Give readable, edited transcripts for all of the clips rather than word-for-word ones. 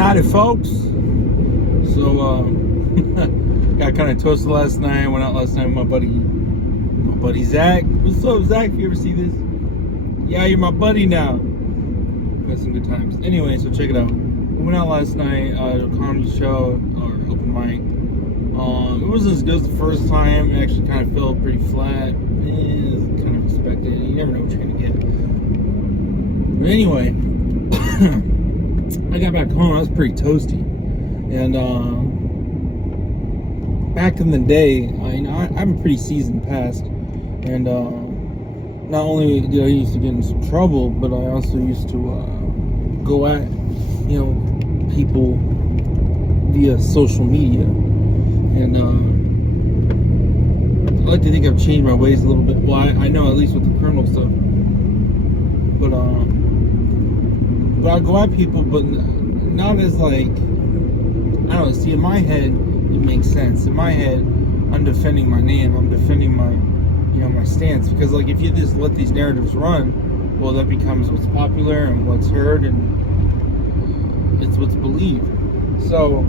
Howdy, folks. So, got kind of toasted last night. Went out last night with my buddy Zach. What's up, Zach? You ever see this? Yeah, you're my buddy now. Got some good times. Anyway, so check it out. We went out last night, a comedy show or open mic. It wasn't as good as the first time. It actually kind of felt pretty flat. Kind of expected. You never know what you're gonna get. But anyway, I got back home. I was pretty toasty, and back in the day, I have a pretty seasoned past, and not only did I used to get in some trouble, but I also used to go at people via social media, and I like to think I've changed my ways a little bit. Well, I know at least with the criminal stuff, but I go at people, but not as like, I don't know. See, in my head, it makes sense. In my head, I'm defending my name. I'm defending my, my stance. Because like, if you just let these narratives run, well, that becomes what's popular and what's heard, and it's what's believed. So,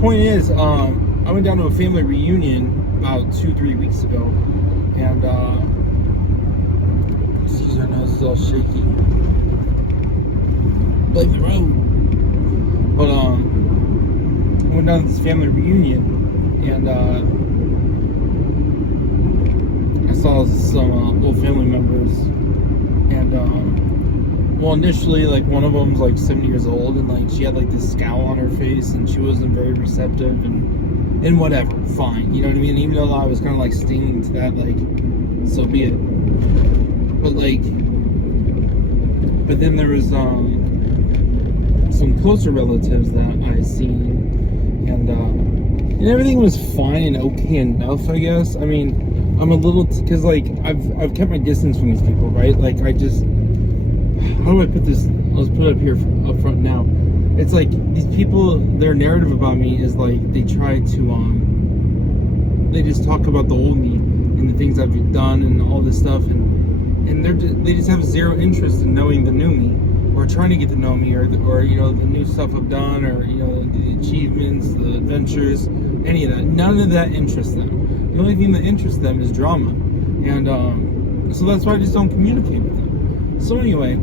point is, I went down to a family reunion about 2-3 weeks ago, and excuse our nose is all shaky. Blame the road. But I went down to this family reunion, and I saw some old family members, and well, initially, like, one of them's like 70 years old, and like she had like this scowl on her face, and she wasn't very receptive, and whatever, fine, you know what I mean? Even though I was kind of like stinging to that, like, so be it. But like, but then there was some closer relatives that I seen, and everything was fine and okay enough, I guess. I mean, I'm a little, because like I've kept my distance from these people, right? Like, I just, how do I put this? Let's put it up here up front now. It's like these people, their narrative about me is like they try to they just talk about the old me and the things I've done and all this stuff, and they just have zero interest in knowing the new me, or trying to get to know me, or the new stuff I've done, or the achievements, the adventures, any of that. None of that interests them. The only thing that interests them is drama, and so that's why I just don't communicate with them. So anyway,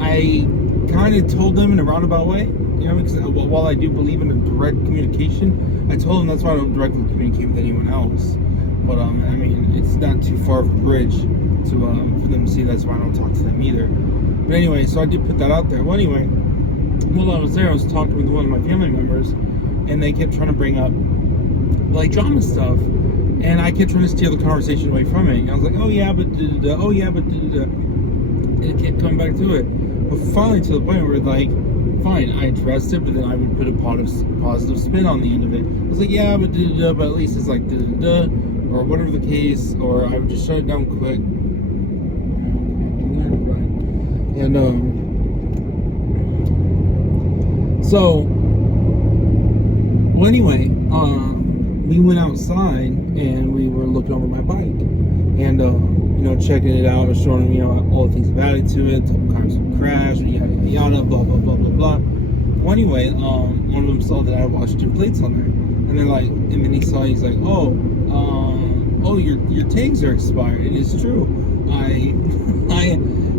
I kind of told them in a roundabout way, because while I do believe in a direct communication, I told them that's why I don't directly communicate with anyone else. But I mean, it's not too far of a bridge to for them to see that's why I don't talk to them either. But anyway, so I did put that out there. Well, anyway, while I was there, I was talking with one of my family members, and they kept trying to bring up like drama stuff, and I kept trying to steer the conversation away from it. And I was like, oh yeah, but da-da-da, oh yeah, but da-da-da. And it kept coming back to it. But finally, to the point where like, fine, I addressed it, but then I would put a positive spin on the end of it. I was like, yeah, but da-da-da, but at least it's like da-da-da, or whatever the case, or I would just shut it down quick. And so, well, anyway, we went outside and we were looking over my bike, and checking it out, showing them all the things I've added to it, the cars would crash, yada, blah blah blah blah blah. Well, anyway, one of them saw that I had Washington plates on there, and they're like, and then he's like, oh, your tags are expired, and it's true.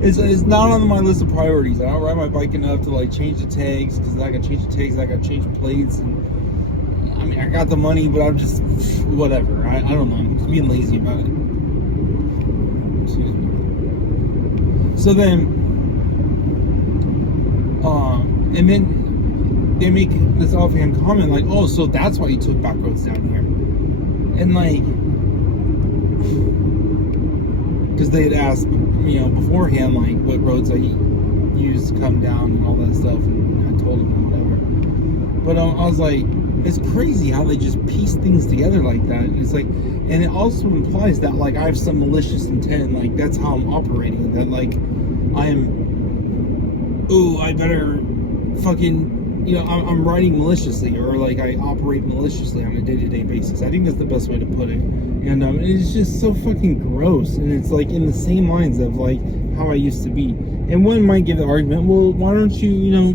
It's not on my list of priorities. I don't ride my bike enough to like change the tags, because I got to change the tags, I got to change the plates, and I mean, I got the money, but I'm just whatever. I don't know. I'm just being lazy about it. Excuse me. So then, and then they make this offhand comment like, "Oh, so that's why you took back roads down here," and like, because they had asked, beforehand, like what roads I used to come down and all that stuff, and I told them whatever. But I was like, it's crazy how they just piece things together like that. And it's like, and it also implies that like I have some malicious intent, like that's how I'm operating, that like I am, I better fucking I'm writing maliciously, or like I operate maliciously on a day-to-day basis. I think that's the best way to put it. And it's just so fucking gross. And it's like in the same lines of like how I used to be. And one might give the argument, well, why don't you,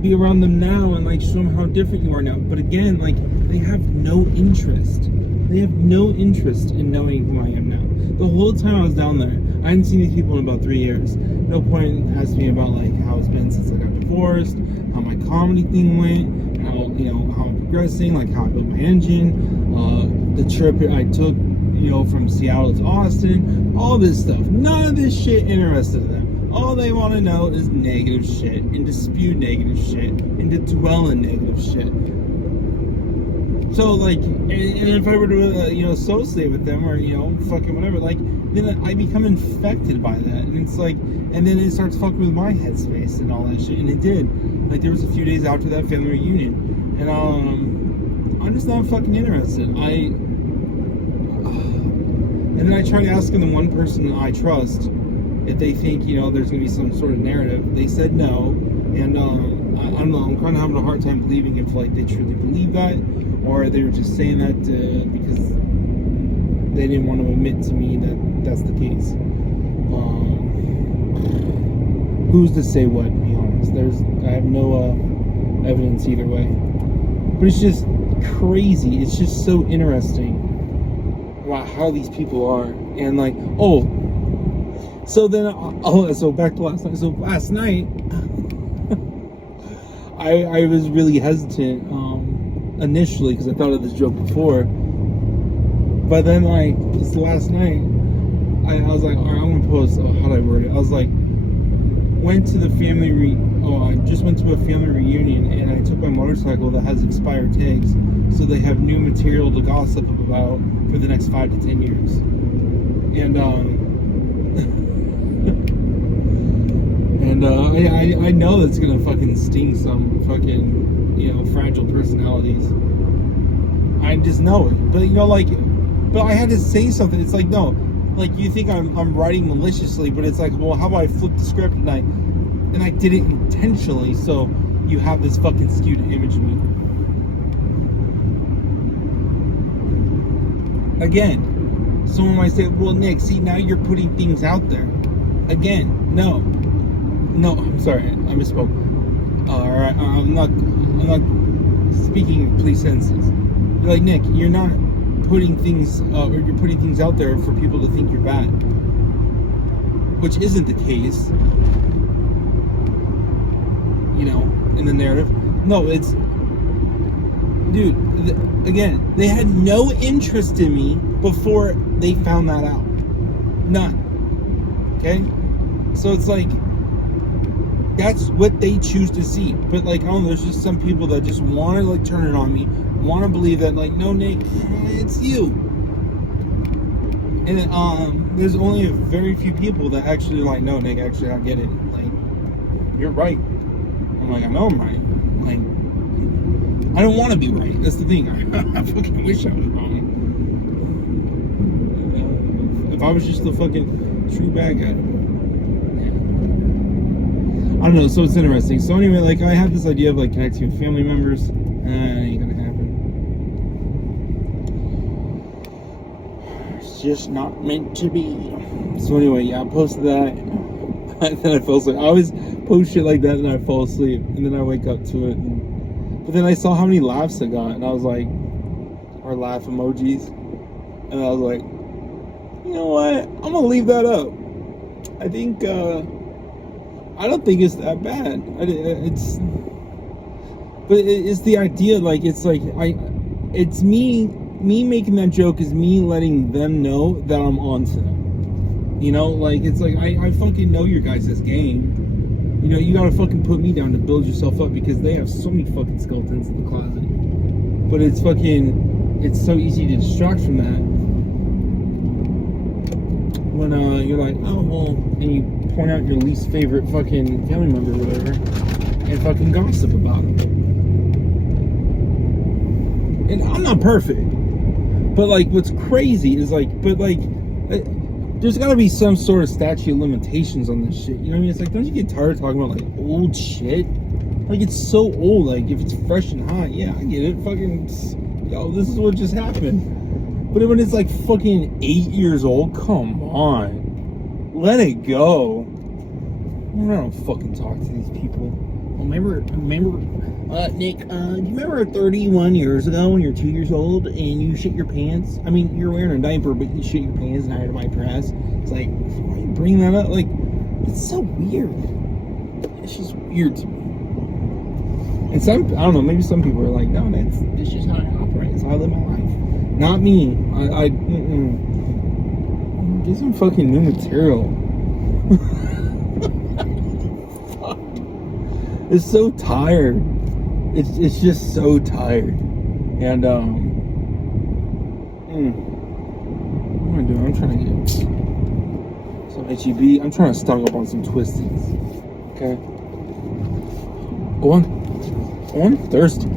be around them now and like show them how different you are now? But again, like they have no interest. They have no interest in knowing who I am now. The whole time I was down there, I hadn't seen these people in about 3 years. No point in asking me about like how it's been since I got divorced, how my comedy thing went, how I'm progressing, like how I built my engine, the trip I took, from Seattle to Austin, all this stuff. None of this shit interested them. All they want to know is negative shit, and dispute negative shit, and to dwell in negative shit. So, like, and if I were to, associate with them, or, fucking whatever, like, then I become infected by that. And it's like, and then it starts fucking with my headspace and all that shit. And it did. Like, there was a few days after that family reunion. And, I'm just not fucking interested. And then I tried asking the one person I trust if they think, there's going to be some sort of narrative. They said no. And, I don't know, I'm kind of having a hard time believing if, like, they truly believe that, or they were just saying that because they didn't want to admit to me that that's the case. Who's to say what, to be honest? I have no evidence either way. But it's just crazy. It's just so interesting how these people are. And like, so back to last night. So last night, I was really hesitant initially because I thought of this joke before. But then, like, this last night, I was like, all right, I'm gonna post. How do I word it? I was like, I just went to a family reunion, and I took my motorcycle that has expired tags, so they have new material to gossip about for the next 5 to 10 years. And I know that's gonna fucking sting some fucking fragile personalities. I just know it. But but I had to say something. It's like, no, like, you think I'm writing maliciously, but it's like, well, how about I flip the script and I did it intentionally, so you have this fucking skewed image of me. Again, someone might say, well, Nick, see, now you're putting things out there. Again, no, I'm sorry, I misspoke. Alright, I'm not speaking in complete sentences. You're like, Nick, you're not putting things, or you're putting things out there for people to think you're bad. Which isn't the case. In the narrative. No, it's... Dude, again, they had no interest in me before they found that out. None. Okay? So it's like, that's what they choose to see. But like, there's just some people that just want to like turn it on me, want to believe that like, no, Nick, it's you. And there's only a very few people that actually like, no, Nick, actually I get it. Like, you're right. I'm like, I know I'm right. Like, I don't want to be right. That's the thing. I fucking wish I was wrong. If I was just the fucking true bad guy. I don't know, so it's interesting. So anyway, like, I have this idea of like connecting with family members. It ain't gonna happen. It's just not meant to be. So anyway, yeah, I posted that. And then I fell asleep. I always post shit like that and I fall asleep. And then I wake up to it. But then I saw how many laughs I got. And I was like, or laugh emojis. And I was like, you know what? I'm gonna leave that up. I think, I don't think it's that bad. It's the idea, like, it's like, it's me making that joke is me letting them know that I'm onto them. Like, it's like, I fucking know your guys' game. You gotta fucking put me down to build yourself up because they have so many fucking skeletons in the closet. But it's so easy to distract from that. When you're like, oh, well, and you point out your least favorite fucking family member or whatever, and fucking gossip about them. And I'm not perfect, but like, what's crazy is like, there's gotta be some sort of statute of limitations on this shit. You know what I mean? It's like, don't you get tired of talking about like old shit? Like, it's so old. Like, if it's fresh and hot, yeah, I get it. Fucking, yo, this is what just happened. But when it's like fucking 8 years old, come on. Let it go. I don't fucking talk to these people. Well, remember, Nick, do you remember 31 years ago when you're 2 years old and you shit your pants? I mean, you're wearing a diaper, but you shit your pants and I had to wipe your ass. It's like, why are you bringing that up? Like, it's so weird. It's just weird to me. And some, I don't know, maybe some people are like, no, that's just how I operate. It's how I live my life. Not me. Get some fucking new material. It's so tired. It's just so tired. And what am I doing? I'm trying to get some HEB. I'm trying to stock up on some twisties. Okay. Oh, I'm thirsty.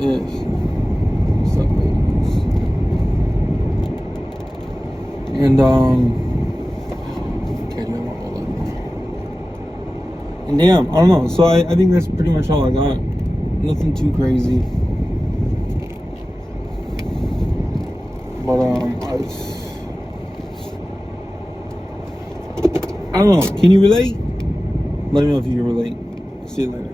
Yes. What's up, ladies? And and damn, I don't know. So I think that's pretty much all I got. Nothing too crazy. But I don't know. Can you relate? Let me know if you can relate. See you later.